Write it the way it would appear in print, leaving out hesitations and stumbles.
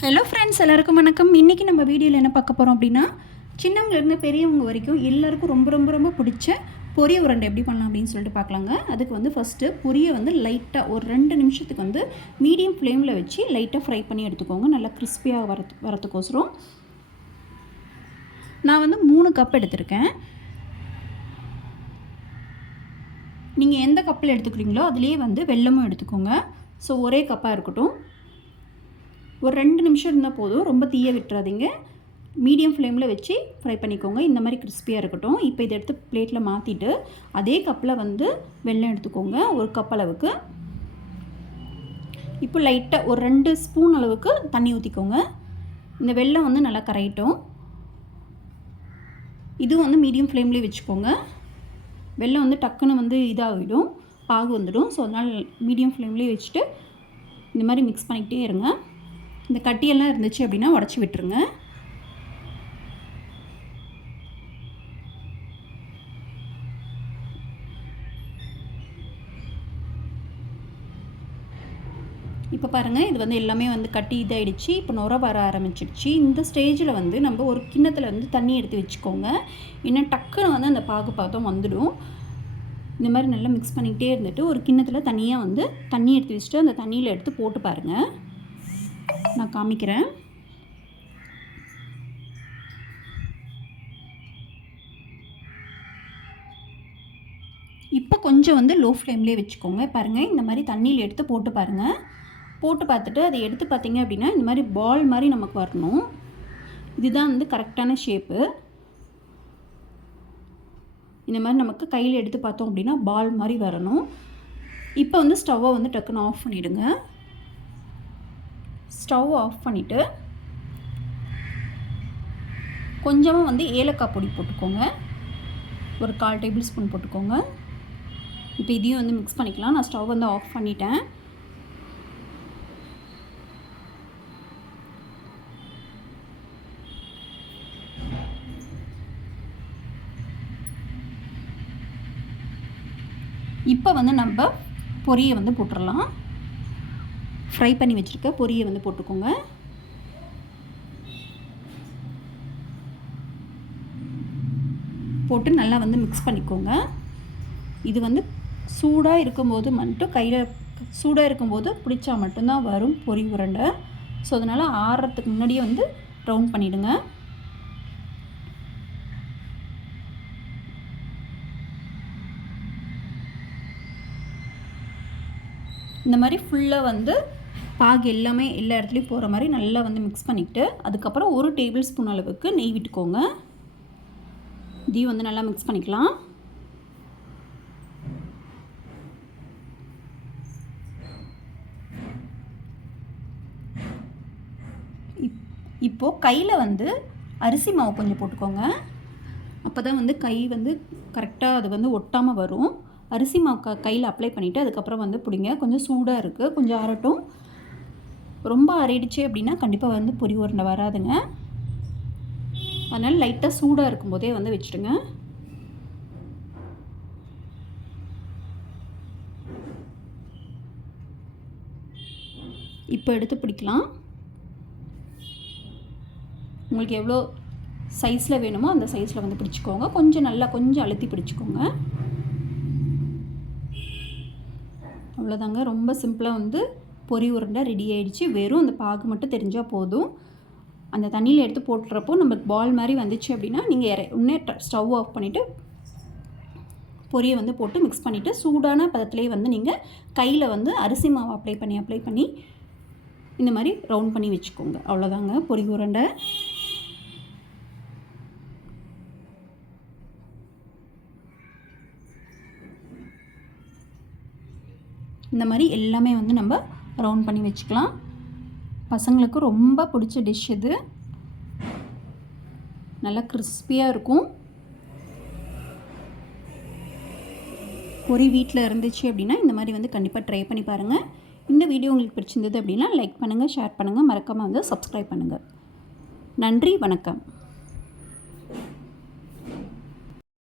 Hello friends, எல்லாருக்கும் வணக்கம். இன்றைக்கி நம்ம வீடியோவில் என்ன பார்க்க போகிறோம் அப்படின்னா, சின்னவங்கலேருந்து பெரியவங்க வரைக்கும் எல்லாருக்கும் ரொம்ப ரொம்ப ரொம்ப பிடிச்ச பொரிய உருண்டை எப்படி பண்ணலாம் அப்படின்னு சொல்லிட்டு பார்க்கலாங்க. அதுக்கு வந்து ஃபஸ்ட்டு பொரியை வந்து லைட்டாக ஒரு 2 நிமிஷத்துக்கு வந்து மீடியம் ஃப்ளேமில் வச்சு லைட்டாக ஃப்ரை பண்ணி எடுத்துக்கோங்க. நல்லா கிறிஸ்பியாக வரத்துக்கோசரம் நான் வந்து 3 கப் எடுத்திருக்கேன். நீங்கள் எந்த கப்பில் எடுத்துக்கிறீங்களோ அதுலேயே வந்து வெல்லமும் எடுத்துக்கோங்க. ஸோ ஒரே கப்பாக இருக்கட்டும். ஒரு 2 நிமிஷம் இருந்தால் போதும், ரொம்ப தீய விட்டுறாதீங்க. மீடியம் ஃப்ளேமில் வச்சு ஃப்ரை பண்ணிக்கோங்க. இந்த மாதிரி கிறிஸ்பியாக இருக்கட்டும். இப்போ இதை எடுத்து பிளேட்டில் மாற்றிட்டு அதே கப்பில் வந்து வெல்லம் எடுத்துக்கோங்க, ஒரு கப் அளவுக்கு. இப்போ லைட்டாக ஒரு 2 ஸ்பூன் அளவுக்கு தண்ணி ஊற்றிக்கோங்க. இந்த வெல்லம் வந்து நல்லா கரையட்டும். இதுவும் வந்து மீடியம் ஃப்ளேம்லேயே வச்சுக்கோங்க. வெல்லம் வந்து டக்குன்னு வந்து இதாகிடும், பாகு வந்துடும். ஸோ அதனால் மீடியம் ஃப்ளேம்லேயே வச்சுட்டு இந்த மாதிரி மிக்ஸ் பண்ணிக்கிட்டே இருங்க. இந்த கட்டியெல்லாம் இருந்துச்சு அப்படின்னா உடச்சி விட்டுருங்க. இப்போ பாருங்கள், இது வந்து எல்லாமே வந்து கட்டி இதாகிடுச்சு. இப்போ நுர வர ஆரம்பிச்சிடுச்சு. இந்த ஸ்டேஜில் வந்து நம்ம ஒரு கிண்ணத்தில் வந்து தண்ணி எடுத்து வச்சுக்கோங்க. இன்னும் டக்குன்னு வந்து அந்த பாகு பாதம் வந்துடும். இந்த மாதிரி நல்லா மிக்ஸ் பண்ணிக்கிட்டே இருந்துட்டு ஒரு கிண்ணத்தில் தனியாக வந்து தண்ணி எடுத்து வச்சுட்டு அந்த தண்ணியில் எடுத்து போட்டு பாருங்கள். நான் காமிக்கிறேன். இப்போ கொஞ்சம் வந்து லோ ஃப்ளேம்லேயே வச்சுக்கோங்க. பாருங்கள், இந்த மாதிரி தண்ணியில் எடுத்து போட்டு பாருங்கள். போட்டு பார்த்துட்டு அதை எடுத்து பார்த்தீங்க அப்படின்னா இந்த மாதிரி பால் மாதிரி நமக்கு வரணும். இதுதான் வந்து கரெக்டான ஷேப்பு. இந்த மாதிரி நமக்கு கையில் எடுத்து பார்த்தோம் அப்படின்னா பால் மாதிரி வரணும். இப்போ வந்து ஸ்டவ்வை வந்து டக்குன்னு ஆஃப் பண்ணிவிடுங்க. ஸ்டவ் ஆஃப் பண்ணிவிட்டு கொஞ்சமாக வந்து ஏலக்காய் பொடி போட்டுக்கோங்க. ஒரு 1/4 டேபிள் ஸ்பூன் போட்டுக்கோங்க. இப்போ இதையும் வந்து மிக்ஸ் பண்ணிக்கலாம். நான் ஸ்டவ் வந்து ஆஃப் பண்ணிட்டேன். இப்போ வந்து நம்ம பொரியை வந்து போட்டுடலாம். ஃப்ரை பண்ணி வச்சுருக்க பொரியை வந்து போட்டுக்கோங்க. போட்டு நல்லா வந்து மிக்ஸ் பண்ணிக்கோங்க. இது வந்து சூடாக இருக்கும்போது மட்டும் கையில் சூடாக இருக்கும்போது பிடிச்சா மட்டும்தான் வரும் பொரி உருண்டை. ஸோ அதனால் ஆறுறதுக்கு முன்னாடியே வந்து ரவுண்ட் பண்ணிவிடுங்க. இந்த மாதிரி ஃபுல்லாக வந்து பாகு எல்லாமே எல்லா இடத்துலையும் போகிற மாதிரி நல்லா வந்து மிக்ஸ் பண்ணிவிட்டு அதுக்கப்புறம் 1 டேபிள் ஸ்பூன் அளவுக்கு நெய் விட்டுக்கோங்க. இதையும் வந்து நல்லா மிக்ஸ் பண்ணிக்கலாம். இப்போது கையில் வந்து அரிசி மாவு கொஞ்சம் போட்டுக்கோங்க. அப்போ தான் வந்து கை வந்து கரெக்டாக அது வந்து ஒட்டாமல் வரும். அரிசி மாவு கையில் அப்ளை பண்ணிவிட்டு அதுக்கப்புறம் வந்து பிடிங்க. கொஞ்சம் சூடாக இருக்குது, கொஞ்சம் ஆறட்டும். ரொம்ப ஆறிடுச்சு அப்படின்னா கண்டிப்பாக வந்து பொரி உருண்டை வராதுங்க. அதனால் லைட்டாக சூடாக இருக்கும்போதே வந்து வச்சுடுங்க. இப்போ எடுத்து பிடிக்கலாம். உங்களுக்கு எவ்வளோ சைஸில் வேணுமோ அந்த சைஸில் வந்து பிடிச்சிக்கோங்க. கொஞ்சம் நல்லா கொஞ்சம் அழுத்தி பிடிச்சிக்கோங்க. அவ்வளோதாங்க, ரொம்ப சிம்பிளாக வந்து பொரி உருண்டை ரெடி ஆகிடுச்சு. வெறும் அந்த பாகு மட்டும் தெரிஞ்சால் போதும். அந்த தண்ணியில் எடுத்து போட்டுறப்போ நமக்கு பால் மாதிரி வந்துச்சு அப்படின்னா நீங்கள் உடனே ஸ்டவ் ஆஃப் பண்ணிவிட்டு பொரியை வந்து போட்டு மிக்ஸ் பண்ணிவிட்டு சூடான பதத்துலேயே வந்து நீங்கள் கையில் வந்து அரிசி மாவு அப்ளை பண்ணி இந்த மாதிரி ரவுண்ட் பண்ணி வச்சுக்கோங்க. அவ்வளோதாங்க பொரி உருண்டை. இந்த மாதிரி எல்லாமே வந்து நம்ம ரவுண்ட் பண்ணி வச்சுக்கலாம். பசங்களுக்கு ரொம்ப பிடிச்ச டிஷ் இது. நல்லா கிறிஸ்பியாக இருக்கும். பொரி வீட்டில் இருந்துச்சு அப்படின்னா இந்த மாதிரி வந்து கண்டிப்பாக ட்ரை பண்ணி பாருங்கள். இந்த வீடியோ உங்களுக்கு பிடிச்சிருந்தது அப்படின்னா லைக் பண்ணுங்கள், ஷேர் பண்ணுங்கள், மறக்காமல் வந்து சப்ஸ்கிரைப் பண்ணுங்கள். நன்றி, வணக்கம்.